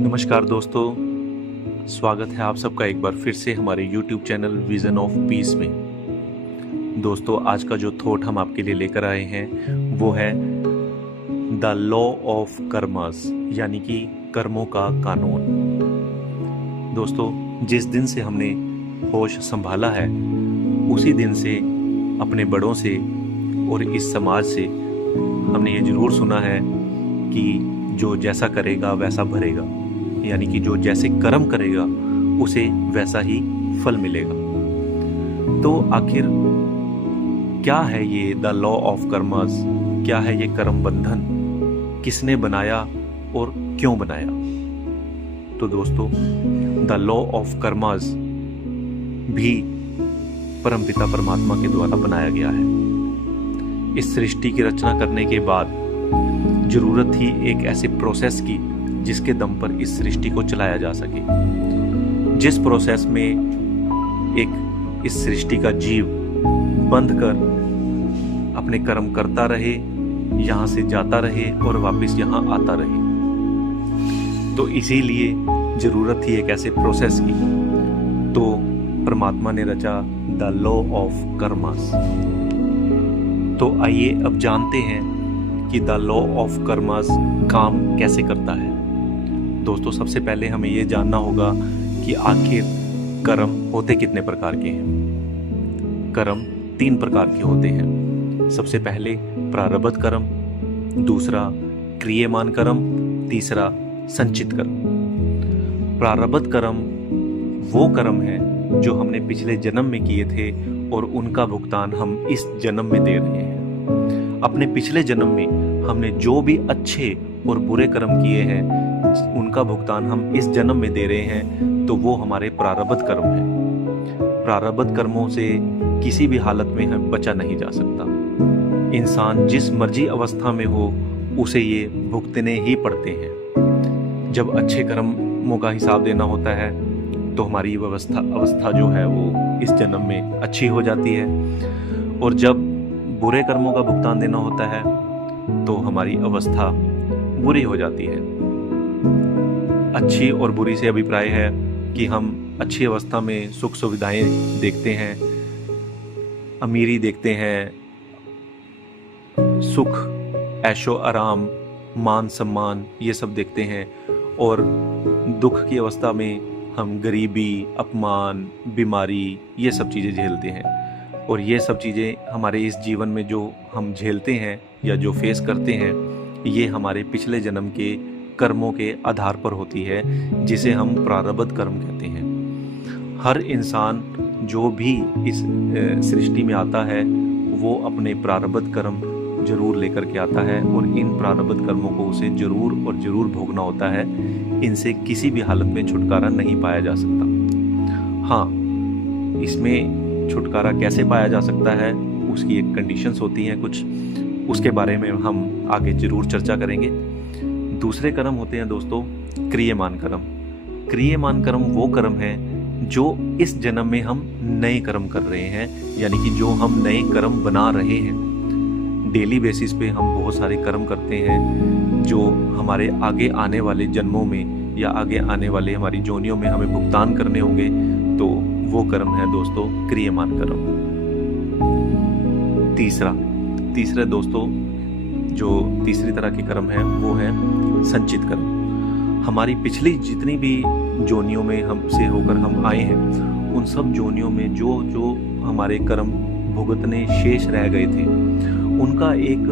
नमस्कार दोस्तों, स्वागत है आप सबका एक बार फिर से हमारे YouTube channel vision of peace में। दोस्तों, आज का जो थॉट हम आपके लिए लेकर आए हैं वो है द लॉ ऑफ कर्मास, यानी कि कर्मों का कानून। दोस्तों, जिस दिन से हमने होश संभाला है उसी दिन से अपने बड़ों से और इस समाज से हमने ये जरूर सुना है कि जो जैसा करेगा वैसा भरेगा, यानी कि जो जैसे कर्म करेगा उसे वैसा ही फल मिलेगा। तो आखिर क्या है ये द लॉ ऑफ कर्मास? क्या है ये कर्म बंधन? किसने बनाया और क्यों बनाया? तो दोस्तों, द लॉ ऑफ कर्मास भी परमपिता परमात्मा के द्वारा बनाया गया है। इस सृष्टि की रचना करने के बाद जरूरत थी एक ऐसे प्रोसेस की जिसके दम पर इस सृष्टि को चलाया जा सके, जिस प्रोसेस में एक इस सृष्टि का जीव बंध कर अपने कर्म करता रहे, यहाँ से जाता रहे और वापस यहाँ आता रहे। तो इसीलिए जरूरत थी एक ऐसे प्रोसेस की। तो परमात्मा ने रचा द लॉ ऑफ कर्मास। तो आइए अब जानते हैं कि द लॉ ऑफ कर्मास काम कैसे करता है। दोस्तों, सबसे पहले हमें ये जानना होगा कि आखिर कर्म होते कितने प्रकार के हैं। कर्म 3 प्रकार के होते हैं। सबसे पहले प्रारब्ध कर्म, दूसरा क्रियमान कर्म, तीसरा संचित कर्म। प्रारब्ध कर्म वो कर्म है जो हमने पिछले जन्म में किए थे और उनका भुगतान हम इस जन्म में दे रहे हैं। अपने पिछले जन्म में हमने जो भी अच्छे और बुरे कर्म किए हैं उनका भुगतान हम इस जन्म में दे रहे हैं, तो वो हमारे प्रारब्ध कर्म है। प्रारब्ध कर्मों से किसी भी हालत में हम बचा नहीं जा सकता। इंसान जिस मर्जी अवस्था में हो उसे ये भुगतने ही पड़ते हैं। जब अच्छे कर्मों का हिसाब देना होता है तो हमारी अवस्था जो है वो इस जन्म में अच्छी हो जाती है, और जब बुरे कर्मों का भुगतान देना होता है तो हमारी अवस्था बुरी हो जाती है। अच्छी और बुरी से अभिप्राय है कि हम अच्छी अवस्था में सुख सुविधाएं देखते हैं, अमीरी देखते हैं, सुख, ऐशो आराम, मान सम्मान, ये सब देखते हैं, और दुख की अवस्था में हम गरीबी, अपमान, बीमारी, ये सब चीज़ें झेलते हैं। और ये सब चीज़ें हमारे इस जीवन में जो हम झेलते हैं या जो फेस करते हैं, ये हमारे पिछले जन्म के कर्मों के आधार पर होती है, जिसे हम प्रारब्ध कर्म कहते हैं। हर इंसान जो भी इस सृष्टि में आता है वो अपने प्रारब्ध कर्म जरूर लेकर के आता है, और इन प्रारब्ध कर्मों को उसे जरूर और जरूर भोगना होता है। इनसे किसी भी हालत में छुटकारा नहीं पाया जा सकता। हाँ, इसमें छुटकारा कैसे पाया जा सकता है उसकी एक कंडीशंस होती हैं कुछ, उसके बारे में हम आगे जरूर चर्चा करेंगे। दूसरे कर्म होते हैं दोस्तों क्रियमान कर्म। क्रियमान कर्म वो कर्म है जो इस जन्म में हम नए कर्म कर रहे हैं, यानी कि जो हम नए कर्म बना रहे हैं। डेली बेसिस पे हम बहुत सारे कर्म करते हैं जो हमारे आगे आने वाले जन्मों में या आगे आने वाले हमारी जोनियों में हमें भुगतान करने होंगे। तो वो कर्म है दोस्तों क्रियमान कर्म। तीसरा दोस्तों जो तीसरी तरह के कर्म है वो है संचित कर्म। हमारी पिछली जितनी भी जोनियों में हमसे होकर हम आए हैं उन सब जोनियों में जो जो हमारे कर्म भुगतने शेष रह गए थे उनका एक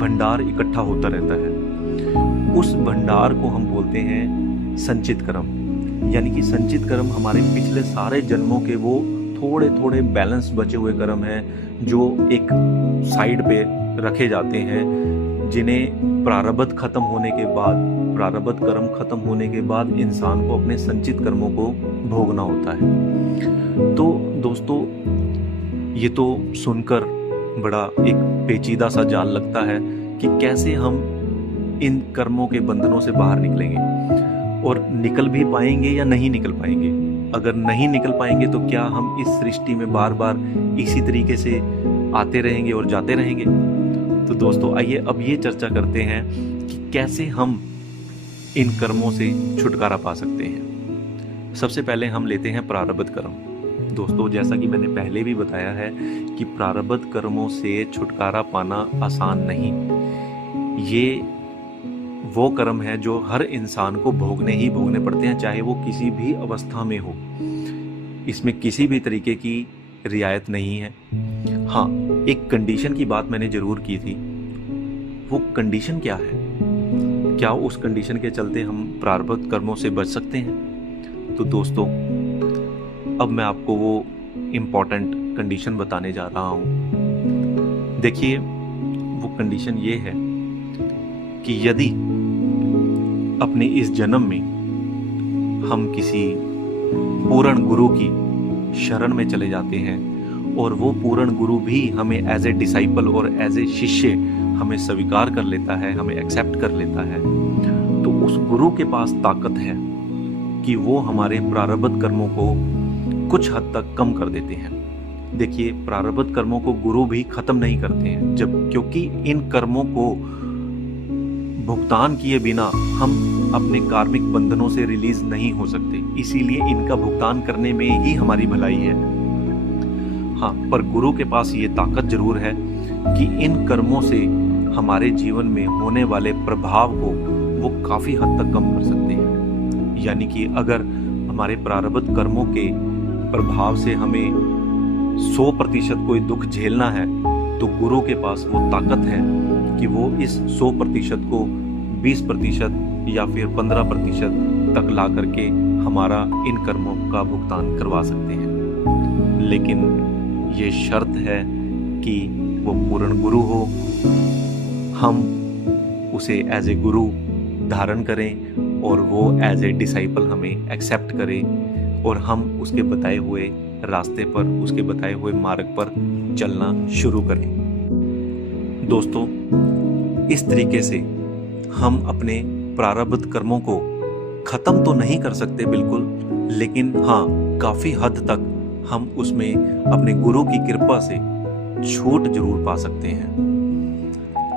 भंडार इकट्ठा होता रहता है। उस भंडार को हम बोलते हैं संचित कर्म। यानी कि संचित कर्म हमारे पिछले सारे जन्मों के वो थोड़े थोड़े बैलेंस बचे हुए कर्म हैं जो एक साइड पे रखे जाते हैं, जिन्हें प्रारब्ध खत्म होने के बाद, प्रारब्ध कर्म खत्म होने के बाद इंसान को अपने संचित कर्मों को भोगना होता है। तो दोस्तों, ये तो सुनकर बड़ा एक पेचीदा सा जाल लगता है कि कैसे हम इन कर्मों के बंधनों से बाहर निकलेंगे, और निकल भी पाएंगे या नहीं निकल पाएंगे। अगर नहीं निकल पाएंगे तो क्या हम इस सृष्टि में बार बार इसी तरीके से आते रहेंगे और जाते रहेंगे? तो दोस्तों, आइए अब ये चर्चा करते हैं कि कैसे हम इन कर्मों से छुटकारा पा सकते हैं। सबसे पहले हम लेते हैं प्रारब्ध कर्म। दोस्तों, जैसा कि मैंने पहले भी बताया है कि प्रारब्ध कर्मों से छुटकारा पाना आसान नहीं। ये वो कर्म है जो हर इंसान को भोगने ही भोगने पड़ते हैं, चाहे वो किसी भी अवस्था में हो। इसमें किसी भी तरीके की रियायत नहीं है। हाँ, एक कंडीशन की बात मैंने जरूर की थी। वो कंडीशन क्या है? क्या उस कंडीशन के चलते हम प्रारब्ध कर्मों से बच सकते हैं? तो दोस्तों, अब मैं आपको वो इम्पोर्टेंट कंडीशन बताने जा रहा हूँ। देखिए, वो कंडीशन ये है कि यदि अपने इस जन्म में हम किसी पूर्ण गुरु की शरण में चले जाते हैं और वो पूर्ण गुरु भी हमें एज ए डिसाइपल और एज ए शिष्य हमें स्वीकार कर लेता है, हमें एक्सेप्ट कर लेता है, तो उस गुरु के पास ताकत है कि वो हमारे प्रारब्ध कर्मों को कुछ हद तक कम कर देते हैं। देखिए, प्रारब्ध कर्मों को गुरु भी खत्म नहीं करते हैं, क्योंकि इन कर्मों को भुगतान किए बिना हम अपने कार्मिक बंधनों से रिलीज नहीं हो सकते। इसीलिए इनका भुगतान करने में ही हमारी भलाई है। हाँ, पर गुरु के पास ये ताकत जरूर है कि इन कर्मों से हमारे जीवन में होने वाले प्रभाव को वो काफी हद तक कम कर सकते हैं। यानी कि अगर हमारे प्रारब्ध कर्मों के प्रभाव से हमें 100% कोई दुख झेलना है, तो गुरु के पास वो ताकत है कि वो इस 100% को 20% या फिर 15% तक ला करके हमारा इन कर्मों का भुगतान करवा सकते हैं। लेकिन ये शर्त है कि वो पूर्ण गुरु हो, हम उसे एज ए गुरु धारण करें और वो एज ए डिसाइपल हमें एक्सेप्ट करे और हम उसके बताए हुए रास्ते पर, उसके बताए हुए मार्ग पर चलना शुरू करें। दोस्तों, इस तरीके से हम अपने प्रारब्ध कर्मों को खत्म तो नहीं कर सकते बिल्कुल, लेकिन हाँ, काफी हद तक हम उसमें अपने गुरु की कृपा से छूट जरूर पा सकते हैं।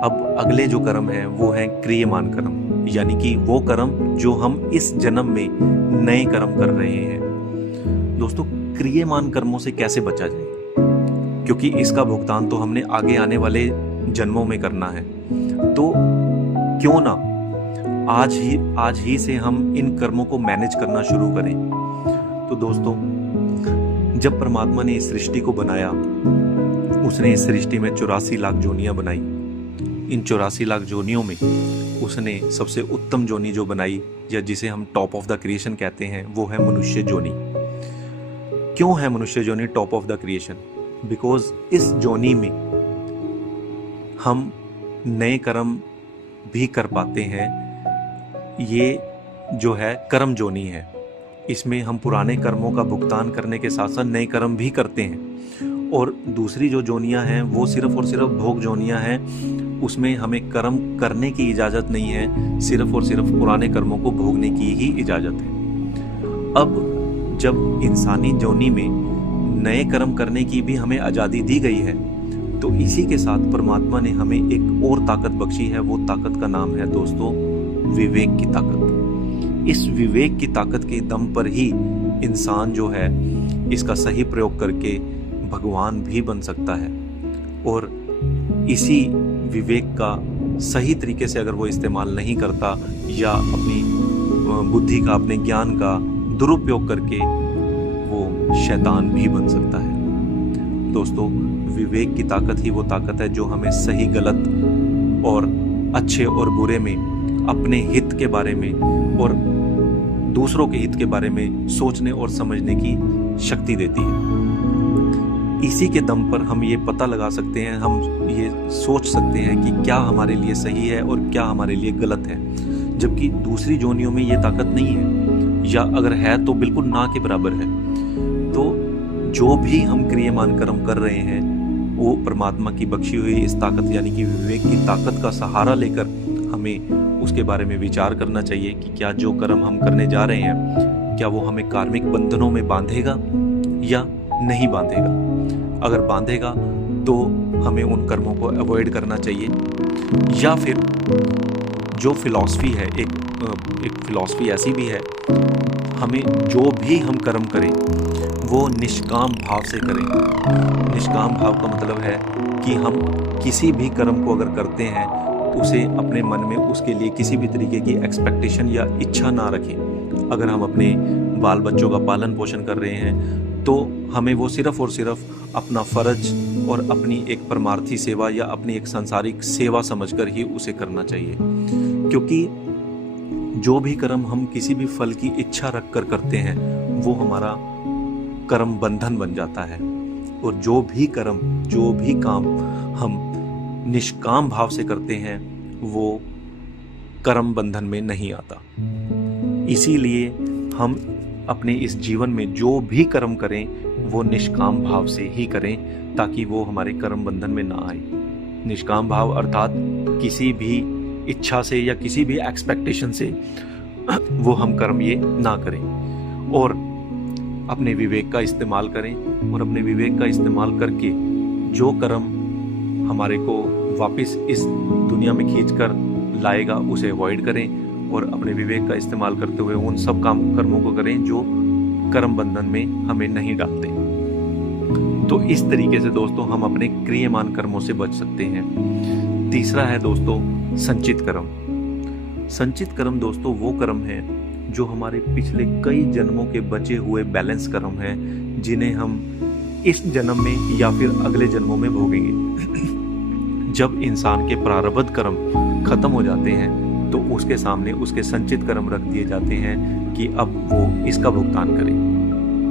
अब अगले जो कर्म है वो है क्रियमान कर्म, यानी कि वो कर्म जो हम इस जन्म में नए कर्म कर रहे हैं। दोस्तों, क्रियमान कर्मों से कैसे बचा जाए? क्योंकि इसका भुगतान तो हमने आगे आने वाले जन्मों में करना है, तो क्यों ना आज ही से हम इन कर्मों को मैनेज करना शुरू करें। तो दोस्तों, जब परमात्मा ने इस सृष्टि को बनाया, उसने इस सृष्टि में 84 लाख जोनियां बनाई। इन 84 लाख जोनियों में उसने सबसे उत्तम जोनी जो बनाई, या जिसे हम टॉप ऑफ द क्रिएशन कहते हैं, वो है मनुष्य जोनी। क्यों है मनुष्य जोनी top of the creation? Because इस जोनी में हम नए कर्म भी कर पाते हैं। ये जो है कर्म जोनी है, इसमें हम पुराने कर्मों का भुगतान करने के साथ साथ नए कर्म भी करते हैं। और दूसरी जो जोनियां हैं वो सिर्फ और सिर्फ भोग जोनियां हैं, उसमें हमें कर्म करने की इजाज़त नहीं है, सिर्फ और सिर्फ पुराने कर्मों को भोगने की ही इजाज़त है। अब जब इंसानी जोनी में नए कर्म करने की भी हमें आज़ादी दी गई है, तो इसी के साथ परमात्मा ने हमें एक और ताकत बख्शी है। वो ताकत का नाम है दोस्तों विवेक की ताकत। इस विवेक की ताकत के दम पर ही इंसान जो है इसका सही प्रयोग करके भगवान भी बन सकता है। और इसी विवेक का सही तरीके से अगर वो इस्तेमाल नहीं करता या अपनी बुद्धि का, अपने ज्ञान का दुरुपयोग करके, वो शैतान भी बन सकता है। दोस्तों, विवेक की ताकत ही वो ताकत है जो हमें सही गलत और अच्छे और बुरे में, अपने हित के बारे में और दूसरों के हित के बारे में सोचने और समझने की शक्ति देती है। इसी के दम पर हम ये पता लगा सकते हैं, हम ये सोच सकते हैं कि क्या हमारे लिए सही है और क्या हमारे लिए गलत है, जबकि दूसरी जोनियों में ये ताकत नहीं है, या अगर है तो बिल्कुल ना के बराबर है। तो जो भी हम क्रियमान कर्म कर रहे हैं वो परमात्मा की बख्शी हुई इस ताकत यानी कि विवेक की ताकत का सहारा लेकर हमें उसके बारे में विचार करना चाहिए कि क्या जो कर्म हम करने जा रहे हैं, क्या वो हमें कार्मिक बंधनों में बांधेगा या नहीं बांधेगा। अगर बांधेगा तो हमें उन कर्मों को अवॉइड करना चाहिए, या फिर जो फिलॉसफी है, एक एक फिलॉसफी ऐसी भी है, हमें जो भी हम कर्म करें वो निष्काम भाव से करें। निष्काम भाव का मतलब है कि हम किसी भी कर्म को अगर करते हैं उसे अपने मन में उसके लिए किसी भी तरीके की एक्सपेक्टेशन या इच्छा ना रखें। अगर हम अपने बाल बच्चों का पालन पोषण कर रहे हैं तो हमें वो सिर्फ़ और सिर्फ अपना फ़र्ज और अपनी एक परमार्थी सेवा या अपनी एक सांसारिक सेवा समझकर ही उसे करना चाहिए। क्योंकि जो भी कर्म हम किसी भी फल की इच्छा रख कर करते हैं वो हमारा कर्म बंधन बन जाता है, और जो भी कर्म, जो भी काम हम निष्काम भाव से करते हैं वो कर्म बंधन में नहीं आता। इसीलिए हम अपने इस जीवन में जो भी कर्म करें वो निष्काम भाव से ही करें, ताकि वो हमारे कर्म बंधन में ना आए। निष्काम भाव अर्थात किसी भी इच्छा से या किसी भी एक्सपेक्टेशन से वो हम कर्म ये ना करें, और अपने विवेक का इस्तेमाल करें, और अपने विवेक का इस्तेमाल करके जो कर्म हमारे को वापस इस दुनिया में खींचकर लाएगा उसे अवॉइड करें, और अपने विवेक का इस्तेमाल करते हुए उन सब कर्मों को करें जो कर्म बंधन में हमें नहीं डालते। तो इस तरीके से दोस्तों हम अपने क्रियमान कर्मों से बच सकते हैं। तीसरा है दोस्तों संचित कर्म। संचित कर्म दोस्तों वो कर्म है जो हमारे पिछले कई जन्मों के बचे हुए बैलेंस कर्म हैं, जिन्हें हम इस जन्म में या फिर अगले जन्मों में भोगेंगे। जब इंसान के प्रारब्ध कर्म खत्म हो जाते हैं तो उसके सामने उसके संचित कर्म रख दिए जाते हैं कि अब वो इसका भुगतान करे।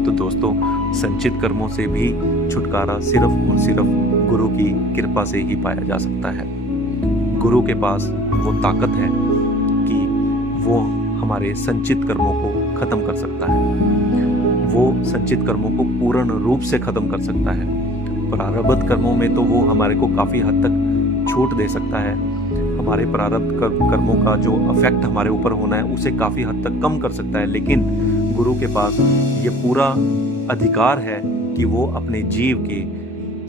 तो दोस्तों संचित कर्मों से भी छुटकारा सिर्फ और सिर्फ गुरु की कृपा से ही पाया जा सकता है। गुरु के पास वो ताकत है कि वो हमारे संचित कर्मों को खत्म कर सकता है, वो संचित कर्मों को पूर्ण रूप से खत्म कर सकता है। प्रारब्ध कर्मों में तो वो हमारे को काफ़ी हद तक छूट दे सकता है, हमारे प्रारब्ध कर्मों का जो इफेक्ट हमारे ऊपर होना है उसे काफ़ी हद तक कम कर सकता है, लेकिन गुरु के पास ये पूरा अधिकार है कि वो अपने जीव के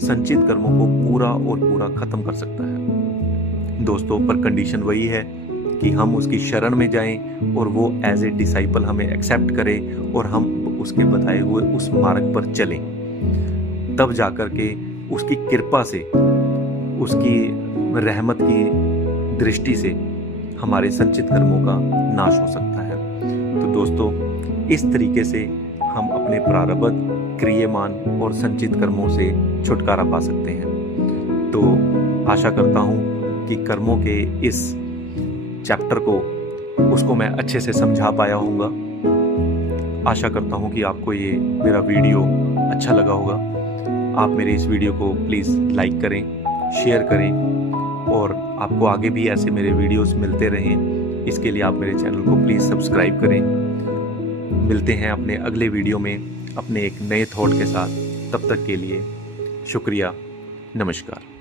संचित कर्मों को पूरा और पूरा खत्म कर सकता है। दोस्तों पर कंडीशन वही है कि हम उसकी शरण में जाएं और वो एज ए डिसाइपल हमें एक्सेप्ट करे और हम उसके बताए हुए उस मार्ग पर चलें। तब जाकर के उसकी कृपा से, उसकी रहमत की दृष्टि से हमारे संचित कर्मों का नाश हो सकता है। तो दोस्तों इस तरीके से हम अपने प्रारब्ध, क्रियमान और संचित कर्मों से छुटकारा पा सकते हैं। तो आशा करता हूँ कि कर्मों के इस चैप्टर को उसको मैं अच्छे से समझा पाया होऊंगा। आशा करता हूँ कि आपको ये मेरा वीडियो अच्छा लगा होगा। आप मेरे इस वीडियो को प्लीज़ लाइक करें, शेयर करें, और आपको आगे भी ऐसे मेरे वीडियोस मिलते रहें, इसके लिए आप मेरे चैनल को प्लीज़ सब्सक्राइब करें। मिलते हैं अपने अगले वीडियो में अपने एक नए थॉट के साथ। तब तक के लिए शुक्रिया, नमस्कार।